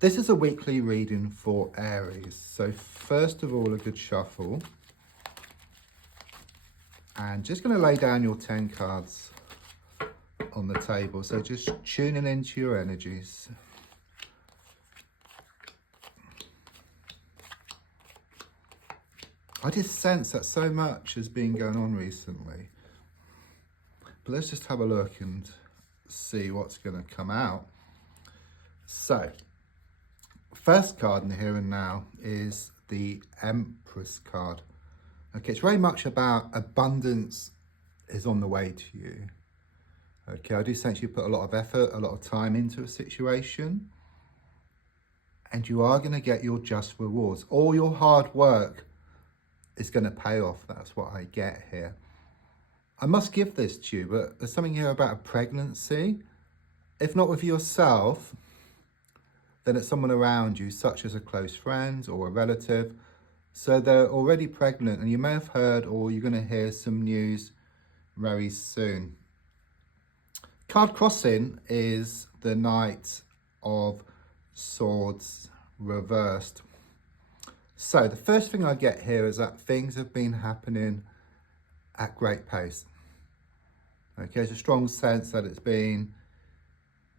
This is a weekly reading for Aries. So first of all, a good shuffle. And just going to lay down your 10 cards on the table. So just tuning into your energies. I just sense that so much has been going on recently. But let's just have a look and see what's going to come out. So, first card in the here and now is the Empress card. Okay, it's very much about abundance is on the way to you. Okay, I do sense you put a lot of effort, a lot of time into a situation. And you are going to get your just rewards. All your hard work is going to pay off. That's what I get here. I must give this to you, but there's something here about a pregnancy. If not with yourself, then it's someone around you, such as a close friend or a relative. So they're already pregnant, and you may have heard or you're going to hear some news very soon. Card crossing is the Knight of Swords reversed. So the first thing I get here is that things have been happening at great pace. Okay, there's a strong sense that it's been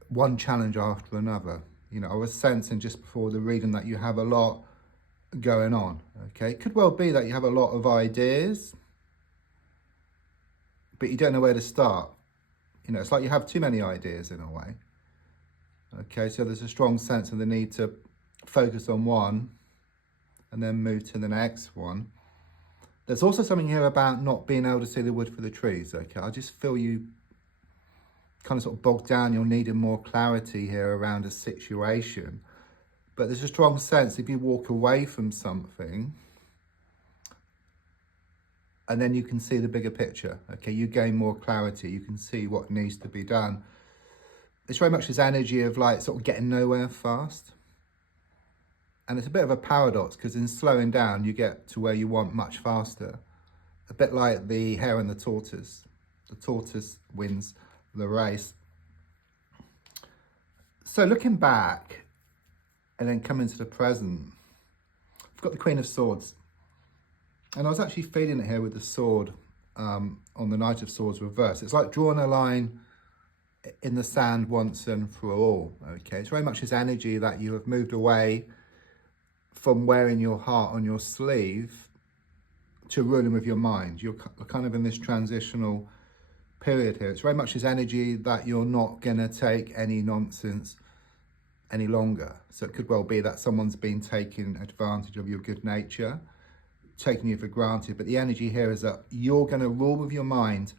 one challenge after another. You know, I was sensing just before the reading that you have a lot going on. Okay, it could well be that you have a lot of ideas, but you don't know where to start. You know, it's like you have too many ideas in a way. Okay, so there's a strong sense of the need to focus on one and then move to the next one. There's also something here about not being able to see the wood for the trees, okay? I just feel you kind of sort of bogged down. You're needing more clarity here around a situation. But there's a strong sense if you walk away from something and then you can see the bigger picture, okay? You gain more clarity. You can see what needs to be done. It's very much this energy of like sort of getting nowhere fast. And it's a bit of a paradox because in slowing down, you get to where you want much faster. A bit like the hare and the tortoise. The tortoise wins the race. So looking back and then coming to the present, I've got the Queen of Swords. And I was actually feeling it here with the sword on the Knight of Swords reverse. It's like drawing a line in the sand once and for all. Okay, it's very much this energy that you have moved away from wearing your heart on your sleeve to ruling with your mind. You're kind of in this transitional period here. It's very much this energy that you're not going to take any nonsense any longer. So it could well be that someone's been taking advantage of your good nature, taking you for granted. But the energy here is that you're going to rule with your mind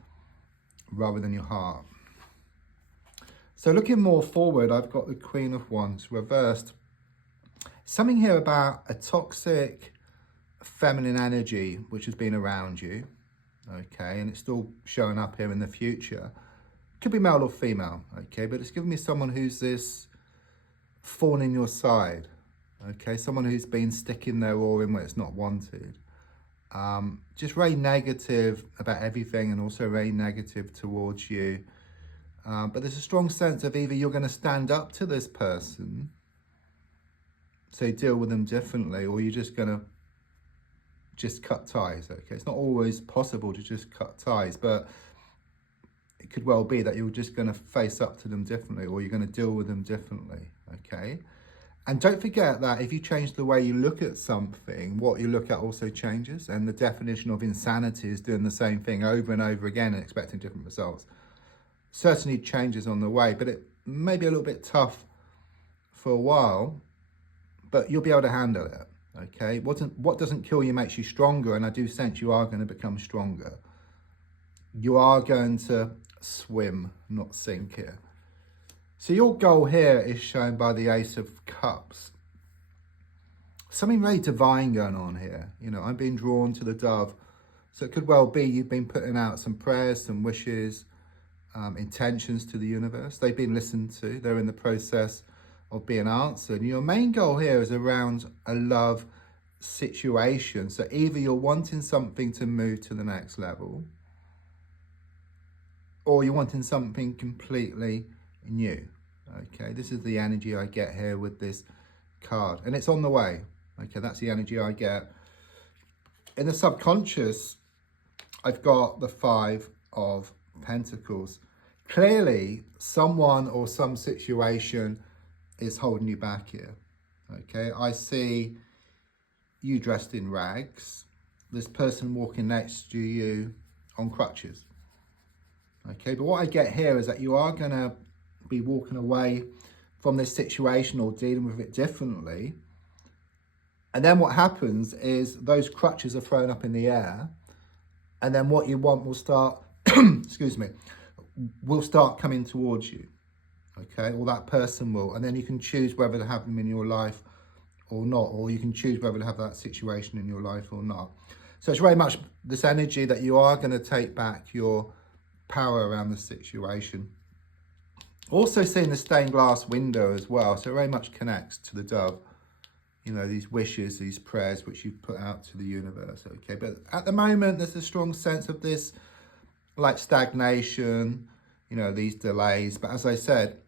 rather than your heart. So looking more forward, I've got the Queen of Wands reversed. Something here about a toxic feminine energy which has been around you, okay, and it's still showing up here in the future. Could be male or female, okay, but it's giving me someone who's this thorn in your side, okay, someone who's been sticking their oar in where it's not wanted. Just very negative about everything and also very negative towards you. But there's a strong sense of either you're going to stand up to this person, so deal with them differently, or you're just going to just cut ties, okay? It's not always possible to just cut ties, but it could well be that you're just going to face up to them differently, or you're going to deal with them differently, okay? And don't forget that if you change the way you look at something, what you look at also changes, and the definition of insanity is doing the same thing over and over again and expecting different results. Certainly changes on the way, but it may be a little bit tough for a while, but you'll be able to handle it, okay? What doesn't kill you makes you stronger, and I do sense you are going to become stronger. You are going to swim, not sink here. So your goal here is shown by the Ace of Cups. Something very divine going on here. You know, I'm being drawn to the dove. So it could well be you've been putting out some prayers, some wishes, intentions to the universe. They've been listened to. They're in the process of being answered. And your main goal here is around a love situation. So either you're wanting something to move to the next level, or you're wanting something completely new. Okay, this is the energy I get here with this card, and it's on the way. Okay, that's the energy I get. In the subconscious, I've got the 5 of Pentacles. Clearly, someone or some situation is holding you back here. Okay, I see you dressed in rags. This person walking next to you on crutches. Okay, but what I get here is that you are going to be walking away from this situation or dealing with it differently. And then what happens is those crutches are thrown up in the air, and then what you want will start, excuse me, will start coming towards you. Okay, or that person will, and then you can choose whether to have them in your life or not, or you can choose whether to have that situation in your life or not. So it's very much this energy that you are going to take back your power around the situation. Also seeing the stained glass window as well, so it very much connects to the dove. You know, these wishes, these prayers which you've put out to the universe. Okay, but at the moment there's a strong sense of this like stagnation, you know, these delays. But as I said,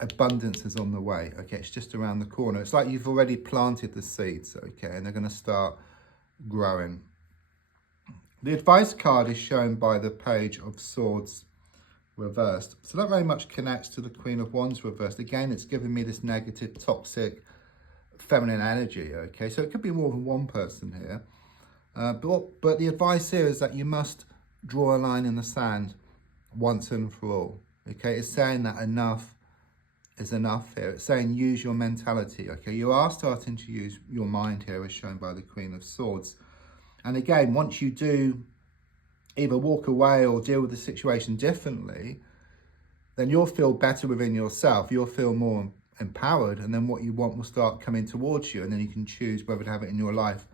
abundance is on the way. Okay, it's just around the corner. It's like you've already planted the seeds. Okay, and they're going to start growing. The advice card is shown by the Page of Swords reversed. So that very much connects to the Queen of Wands reversed. Again, it's giving me this negative, toxic, feminine energy. Okay, so it could be more than one person here. But the advice here is that you must draw a line in the sand once and for all. Okay, it's saying that enough is enough here. It's saying use your mentality. Okay, you are starting to use your mind here, as shown by the Queen of Swords. And again, once you do either walk away or deal with the situation differently, then you'll feel better within yourself. You'll feel more empowered, and then what you want will start coming towards you, and then you can choose whether to have it in your life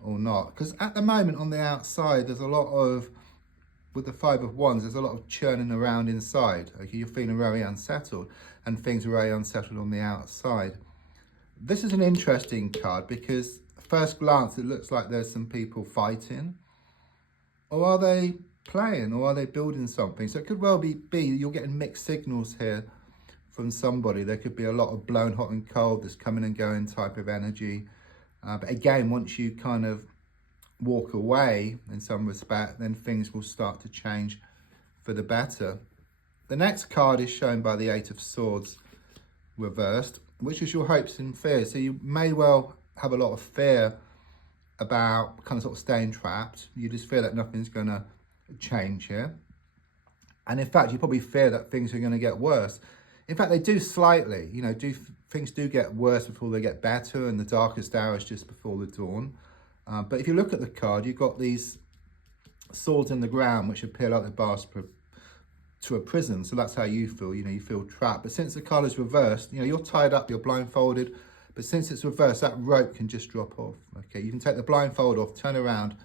or not. Because at the moment on the outside, there's a lot of, with the 5 of Wands, there's a lot of churning around inside. Okay, you're feeling very unsettled, and things are very unsettled on the outside. This is an interesting card because at first glance it looks like there's some people fighting, or are they playing, or are they building something? So it could well be you're getting mixed signals here from somebody. There could be a lot of blown hot and cold, this coming and going type of energy. But again, once you kind of walk away in some respect, then things will start to change for the better. The next card is shown by the 8 of Swords reversed, which is your hopes and fears. So you may well have a lot of fear about kind of sort of staying trapped. You just feel that nothing's going to change here. And in fact, you probably fear that things are going to get worse. In fact, they do slightly, you know, things do get worse before they get better, and the darkest hour is just before the dawn. But if you look at the card, you've got these swords in the ground, which appear like the bars to a prison. So that's how you feel, you know, you feel trapped. But since the card is reversed, you know, you're tied up, you're blindfolded. But since it's reversed, that rope can just drop off. Okay, you can take the blindfold off, turn around,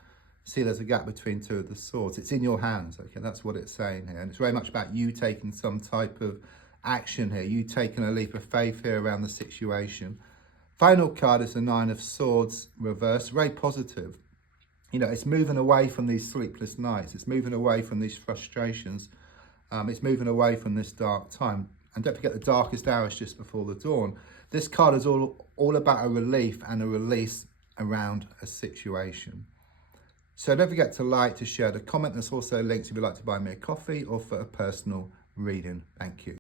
see there's a gap between 2 of the swords. It's in your hands. Okay, that's what it's saying here. And it's very much about you taking some type of action here, you taking a leap of faith here around the situation. Final card is the 9 of Swords reversed, very positive. You know, it's moving away from these sleepless nights. It's moving away from these frustrations. It's moving away from this dark time. And don't forget, the darkest hour is just before the dawn. This card is all about a relief and a release around a situation. So don't forget to like, to share, to comment. There's also links if you'd like to buy me a coffee or for a personal reading. Thank you.